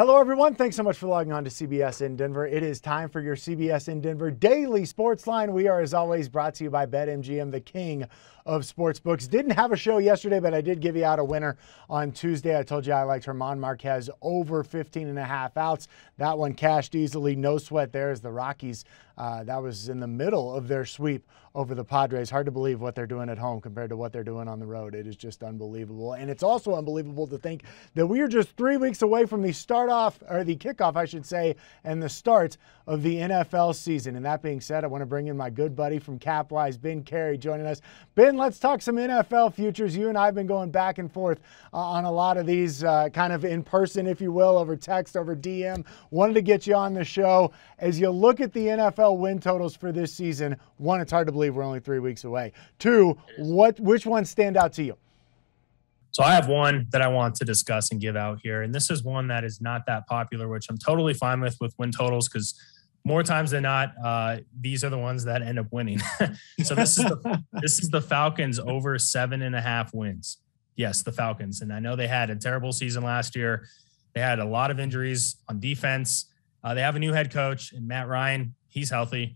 Hello, everyone. Thanks so much for logging on to CBSN Denver. It is time for your CBSN Denver Daily Sports Line. We are, as always, brought to you by BetMGM, the king of sportsbooks. Didn't have a show yesterday, but I did give you out a winner on Tuesday. I told you I liked German Marquez over 15.5 outs. That one cashed easily. No sweat there as the Rockies. That was in the middle of their sweep over the Padres. Hard to believe what they're doing at home compared to what they're doing on the road. It is just unbelievable. And it's also unbelievable to think that we are just 3 weeks away from the kickoff, I should say, and the start of the NFL season. And that being said, I want to bring in my good buddy from CapWize, Ben Cary, joining us. Ben, let's talk some NFL futures. You and I have been going back and forth on a lot of these kind of in person, if you will, over text, over DM. Wanted to get you on the show. As you look at the NFL win totals for this season, one, it's hard to believe we're only 3 weeks away. Two, which ones stand out to you? So I have one that I want to discuss and give out here. And this is one that is not that popular, which I'm totally fine with win totals, because more times than not, these are the ones that end up winning. So this is the Falcons over 7.5 wins. Yes, the Falcons. And I know they had a terrible season last year. They had a lot of injuries on defense. They have a new head coach in Matt Ryan. He's healthy.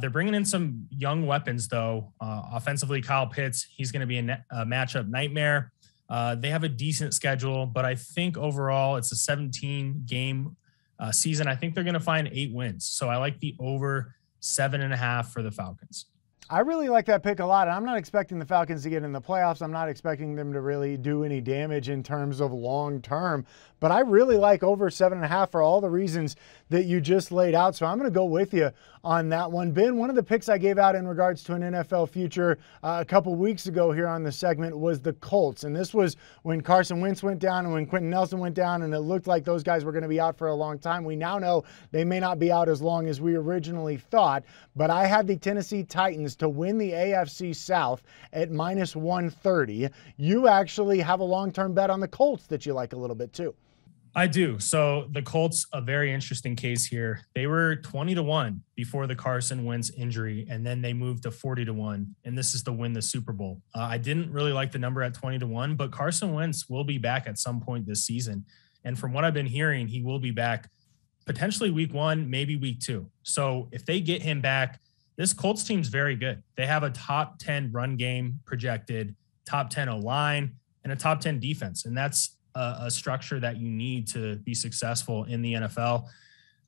They're bringing in some young weapons, though. Offensively, Kyle Pitts, he's going to be a matchup nightmare. They have a decent schedule, but I think overall it's a 17-game season. I think they're going to find 8 wins. So I like the over 7.5 for the Falcons. I really like that pick a lot. I'm not expecting the Falcons to get in the playoffs. I'm not expecting them to really do any damage in terms of long term. But I really like over 7.5 for all the reasons that you just laid out. So I'm going to go with you on that one. Ben, one of the picks I gave out in regards to an NFL future a couple weeks ago here on the segment was the Colts. And this was when Carson Wentz went down and when Quentin Nelson went down, and it looked like those guys were going to be out for a long time. We now know they may not be out as long as we originally thought. But I had the Tennessee Titans to win the AFC South at minus 130. You actually have a long-term bet on the Colts that you like a little bit too. I do. So the Colts, a very interesting case here. They were 20-1 before the Carson Wentz injury, and then they moved to 40-1, and this is to win the Super Bowl. I didn't really like the number at 20-1, but Carson Wentz will be back at some point this season. And from what I've been hearing, he will be back potentially week 1, maybe week 2. So if they get him back, this Colts team's very good. They have a top 10 run game projected, top 10 O-line, and a top 10 defense. And that's a structure that you need to be successful in the NFL.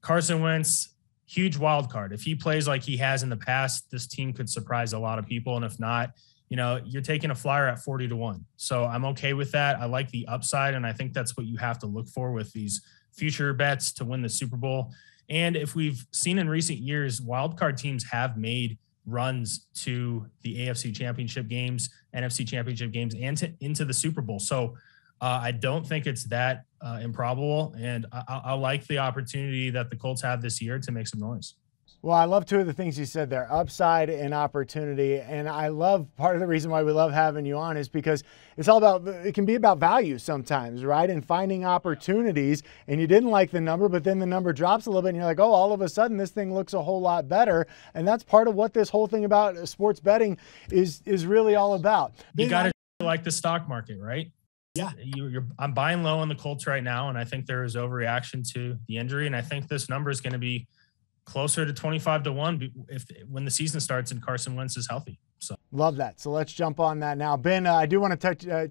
Carson Wentz, huge wild card. If he plays like he has in the past, this team could surprise a lot of people. And if not, you're taking a flyer at 40-1. So I'm okay with that. I like the upside, and I think that's what you have to look for with these future bets to win the Super Bowl. And if we've seen in recent years, wildcard teams have made runs to the AFC Championship games, NFC Championship games, and into the Super Bowl. So I don't think it's that improbable, and I like the opportunity that the Colts have this year to make some noise. Well, I love two of the things you said there, upside and opportunity. And I love part of the reason why we love having you on is because it's all about, it can be about value sometimes, right? And finding opportunities. And you didn't like the number, but then the number drops a little bit and you're like, oh, all of a sudden this thing looks a whole lot better. And that's part of what this whole thing about sports betting is really all about. You got to like the stock market, right? Yeah. I'm buying low on the Colts right now, and I think there is overreaction to the injury. And I think this number is going to be closer to 25-1 when the season starts and Carson Wentz is healthy. So love that. So let's jump on that now. Ben, I do want to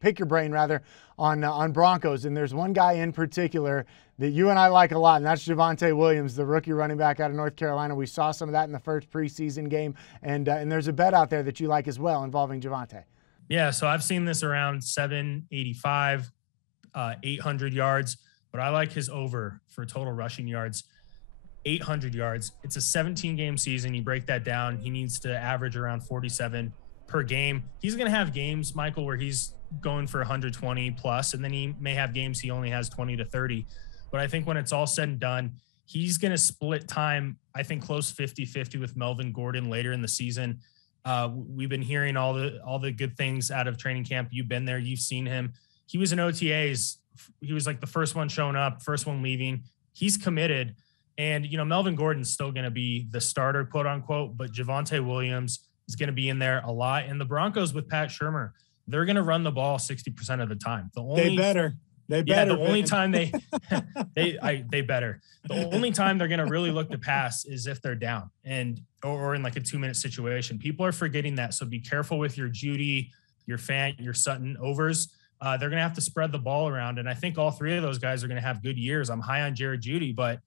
pick your brain rather on Broncos. And there's one guy in particular that you and I like a lot, and that's Devontae Williams, the rookie running back out of North Carolina. We saw some of that in the first preseason game, and there's a bet out there that you like as well involving Devontae. Yeah, so I've seen this around 785, 800 yards, but I like his over for total rushing yards, 800 yards. It's a 17-game season. You break that down, he needs to average around 47 per game. He's going to have games, Michael, where he's going for 120 plus, and then he may have games he only has 20 to 30. But I think when it's all said and done, he's going to split time, I think, close 50-50 with Melvin Gordon later in the season. We've been hearing all the good things out of training camp. You've been there. You've seen him. He was in OTAs. He was like the first one showing up, first one leaving. He's committed. And, Melvin Gordon's still going to be the starter, quote unquote, but Devontae Williams is going to be in there a lot. And the Broncos with Pat Shurmur, they're going to run the ball 60% of the time. They better. They Yeah, better. the only time they better. The only time they're going to really look to pass is if they're down or in like a 2-minute situation. People are forgetting that. So be careful with your Judy, your Fant, your Sutton overs. They're going to have to spread the ball around. And I think all three of those guys are going to have good years. I'm high on Jared Judy, but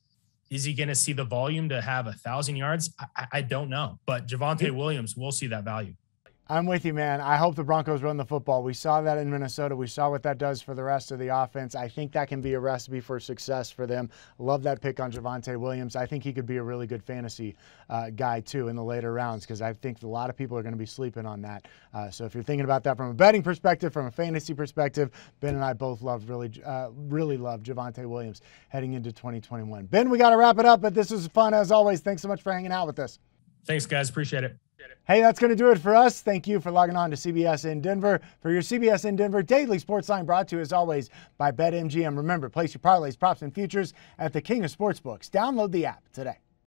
is he going to see the volume to have 1,000 yards? I don't know. But Devontae Williams will see that value. I'm with you, man. I hope the Broncos run the football. We saw that in Minnesota. We saw what that does for the rest of the offense. I think that can be a recipe for success for them. Love that pick on Devontae Williams. I think he could be a really good fantasy guy, too, in the later rounds, because I think a lot of people are going to be sleeping on that. So if you're thinking about that from a betting perspective, from a fantasy perspective, Ben and I both really love Devontae Williams heading into 2021. Ben, we got to wrap it up, but this was fun as always. Thanks so much for hanging out with us. Thanks, guys. Appreciate it. Hey, that's going to do it for us. Thank you for logging on to CBSN Denver. For your CBSN Denver Daily Sports Line, brought to you as always by BetMGM. Remember, place your parlays, props, and futures at the King of Sportsbooks. Download the app today.